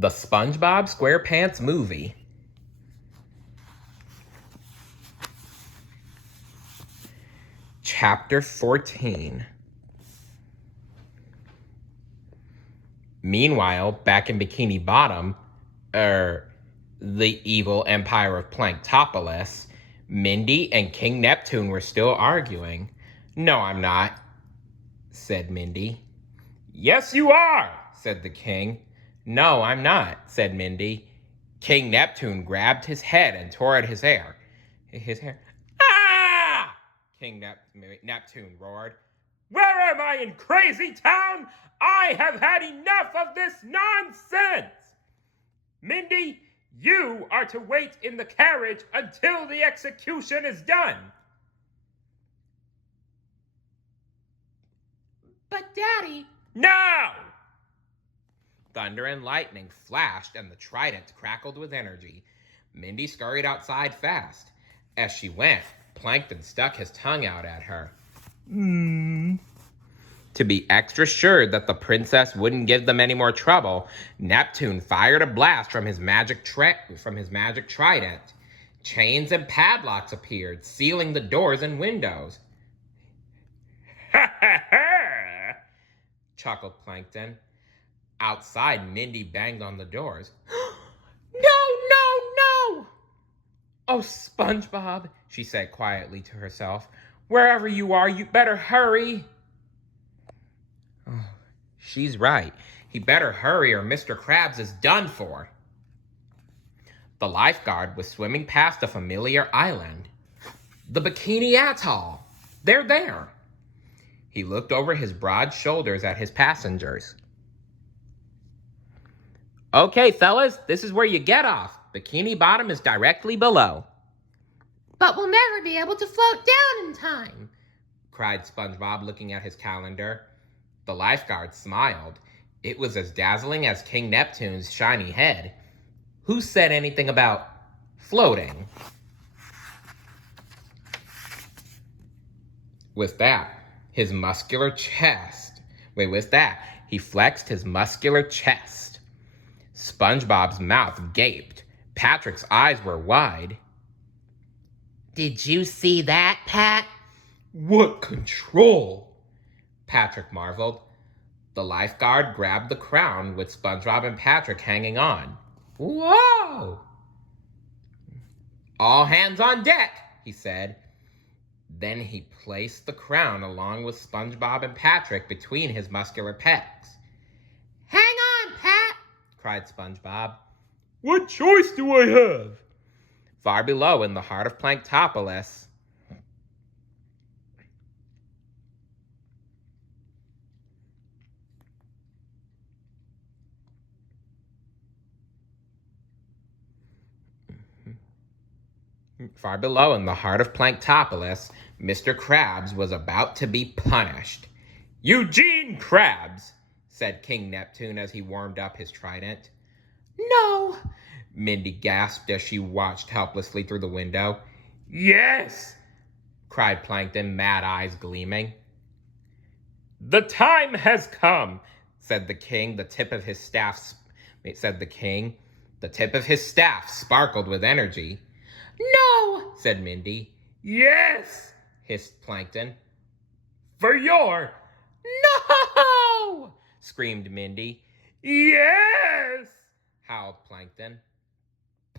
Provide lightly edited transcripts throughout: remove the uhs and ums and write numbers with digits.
The SpongeBob SquarePants movie. Chapter 14. Meanwhile, back in Bikini Bottom, the evil empire of Planktopolis, Mindy and King Neptune were still arguing. "No, I'm not," said Mindy. "Yes, you are," said the king. "No, I'm not," said Mindy. King Neptune grabbed his head and tore at his hair. "Ah!" King Neptune roared. "Where am I in Crazy Town? I have had enough of this nonsense! Mindy, you are to wait in the carriage until the execution is done." "But, Daddy..." "No!" Thunder and lightning flashed and the trident crackled with energy. Mindy scurried outside fast. As she went, Plankton stuck his tongue out at her. To be extra sure that the princess wouldn't give them any more trouble, Neptune fired a blast from his magic trident. Chains and padlocks appeared, sealing the doors and windows. "Ha ha ha!" chuckled Plankton. Outside, Mindy banged on the doors. No! "Oh, SpongeBob," she said quietly to herself. "Wherever you are, you better hurry." Oh, she's right. He better hurry or Mr. Krabs is done for. The lifeguard was swimming past a familiar island. The Bikini Atoll. They're there. He looked over his broad shoulders at his passengers. "Okay, fellas, this is where you get off. Bikini Bottom is directly below." "But we'll never be able to float down in time," cried SpongeBob, looking at his calendar. The lifeguard smiled. It was as dazzling as King Neptune's shiny head. Who said anything about floating? With that, he flexed his muscular chest. SpongeBob's mouth gaped. Patrick's eyes were wide. "Did you see that, Pat?" "What control!" Patrick marveled. The lifeguard grabbed the crown with SpongeBob and Patrick hanging on. "Whoa!" "All hands on deck," he said. Then he placed the crown along with SpongeBob and Patrick between his muscular pecs. "Hang on, Pat!" cried SpongeBob. "What choice do I have?" Far below in the heart of Planktopolis, Mr. Krabs was about to be punished. "Eugene Krabs," said King Neptune as he warmed up his trident. "No!" Mindy gasped as she watched helplessly through the window. "Yes!" cried Plankton, mad eyes gleaming. "The time has come," said the king. The tip of his staff sparkled with energy. "No!" said Mindy. "Yes!" hissed Plankton. "For your..." "No!" screamed Mindy. "Yes!" howled Plankton.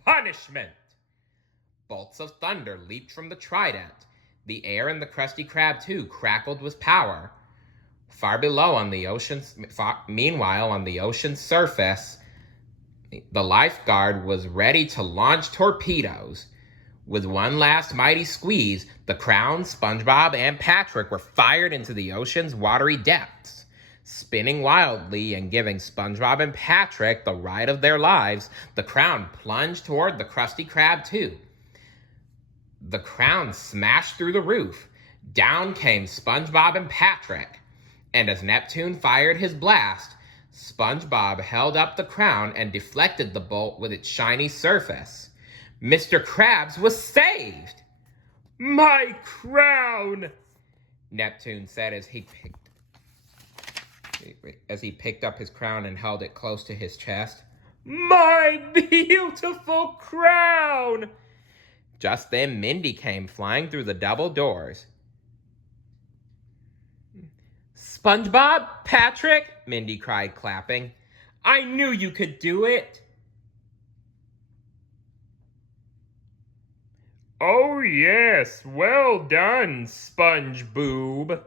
"Punishment!" Bolts of thunder leaped from the trident. The air in the Krusty Krab too crackled with power. Meanwhile, on the ocean's surface, the lifeguard was ready to launch torpedoes. With one last mighty squeeze, the crown, SpongeBob, and Patrick were fired into the ocean's watery depths. Spinning wildly and giving SpongeBob and Patrick the ride of their lives, the crown plunged toward the Krusty Krab too. The crown smashed through the roof. Down came SpongeBob and Patrick. And as Neptune fired his blast, SpongeBob held up the crown and deflected the bolt with its shiny surface. Mr. Krabs was saved! "My crown!" Neptune said as he picked up his crown and held it close to his chest. My beautiful crown! Just then Mindy came flying through the double doors. SpongeBob, Patrick, Mindy cried, clapping. I knew you could do it. Oh yes, well done, SpongeBob,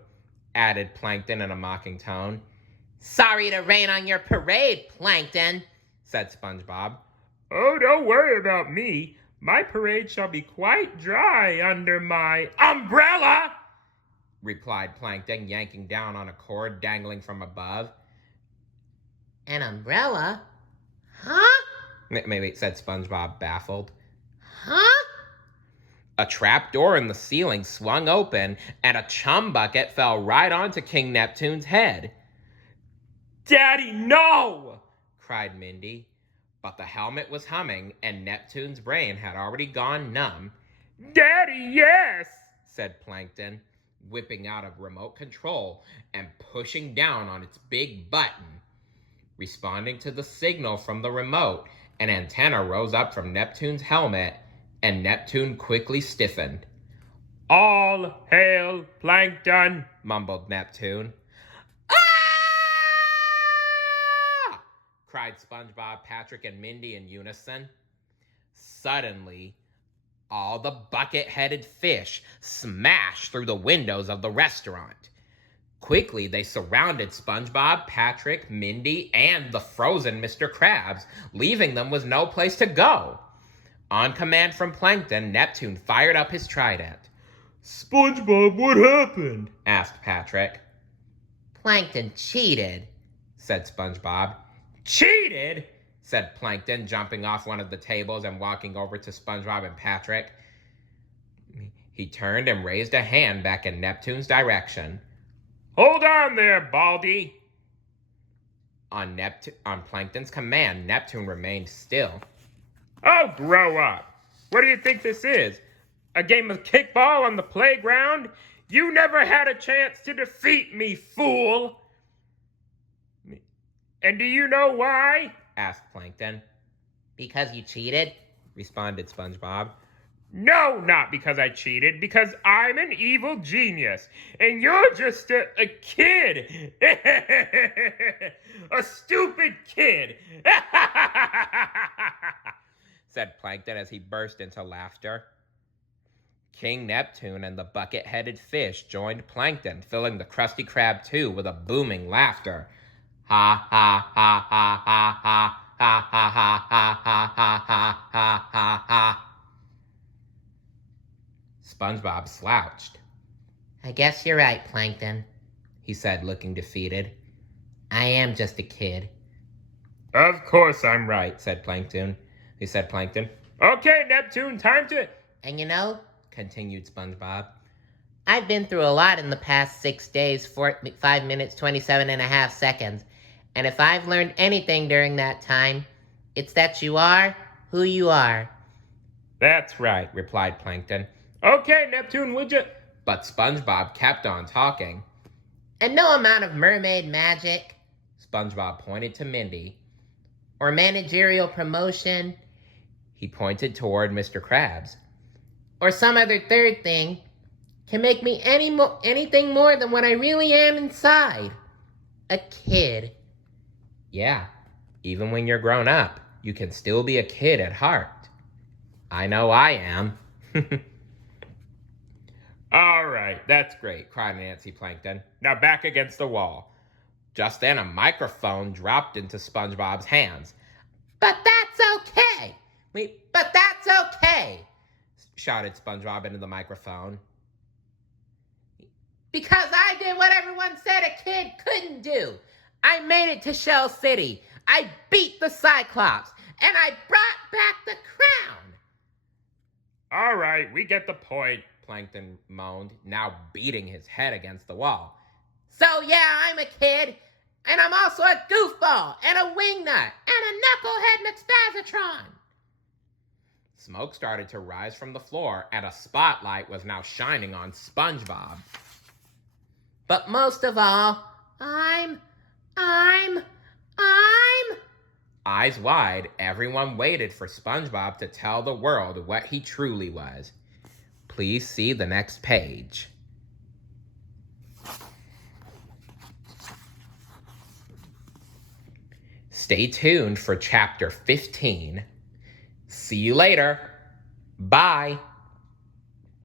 added Plankton in a mocking tone. Sorry to rain on your parade, Plankton, said SpongeBob. Oh, don't worry about me. My parade shall be quite dry under my umbrella, replied Plankton, yanking down on a cord dangling from above. An umbrella? Huh? Maybe said SpongeBob, baffled. Huh? A trap door in the ceiling swung open, and a chum bucket fell right onto King Neptune's head. Daddy, no! Cried Mindy. But the helmet was humming, and Neptune's brain had already gone numb. Daddy, yes! Said Plankton, whipping out a remote control and pushing down on its big button. Responding to the signal from the remote, an antenna rose up from Neptune's helmet, and Neptune quickly stiffened. All hail Plankton, mumbled Neptune. Ah! Cried SpongeBob, Patrick, and Mindy in unison. Suddenly, all the bucket-headed fish smashed through the windows of the restaurant. Quickly, they surrounded SpongeBob, Patrick, Mindy, and the frozen Mr. Krabs, leaving them with no place to go. On command from Plankton, Neptune fired up his trident. SpongeBob, what happened? Asked Patrick. Plankton cheated, said SpongeBob. Cheated? Said Plankton, jumping off one of the tables and walking over to SpongeBob and Patrick. He turned and raised a hand back in Neptune's direction. Hold on there, Baldy! On Plankton's command, Neptune remained still. Oh, grow up! What do you think this is? A game of kickball on the playground? You never had a chance to defeat me, fool! And do you know why? Asked Plankton. Because you cheated? Responded SpongeBob. No, not because I cheated, because I'm an evil genius, and you're just a kid. A stupid kid. Said Plankton as he burst into laughter. King Neptune and the bucket-headed fish joined Plankton, filling the Krusty Krab too with a booming laughter. Ha ha ha ha ha ha ha ha ha ha ha ha ha ha ha ha. SpongeBob slouched. I guess you're right, Plankton, he said, looking defeated. I am just a kid. Of course I'm right, said Plankton. Okay, Neptune, time to... And you know, continued SpongeBob, I've been through a lot in the past 6 days, 5 minutes, 27.5 seconds. And if I've learned anything during that time, it's that you are who you are. That's right, replied Plankton. Okay, Neptune, would you... But SpongeBob kept on talking. And no amount of mermaid magic, SpongeBob pointed to Mindy, or managerial promotion, he pointed toward Mr. Krabs, or some other third thing, can make me anything more than what I really am inside. A kid. Yeah, even when you're grown up, you can still be a kid at heart. I know I am. All right, that's great, cried Nancy Plankton. Now back against the wall. Just then a microphone dropped into SpongeBob's hands. But that's okay! But that's okay! Shouted SpongeBob into the microphone. Because I did what everyone said a kid couldn't do. I made it to Shell City. I beat the Cyclops. And I brought back the crown. All right, we get the point, Plankton moaned, now beating his head against the wall. So yeah, I'm a kid. And I'm also a goofball and a wingnut and a knucklehead McSpazatron. Smoke started to rise from the floor, and a spotlight was now shining on SpongeBob. But most of all, I'm... Eyes wide, everyone waited for SpongeBob to tell the world what he truly was. Please see the next page. Stay tuned for chapter 15. See you later. Bye.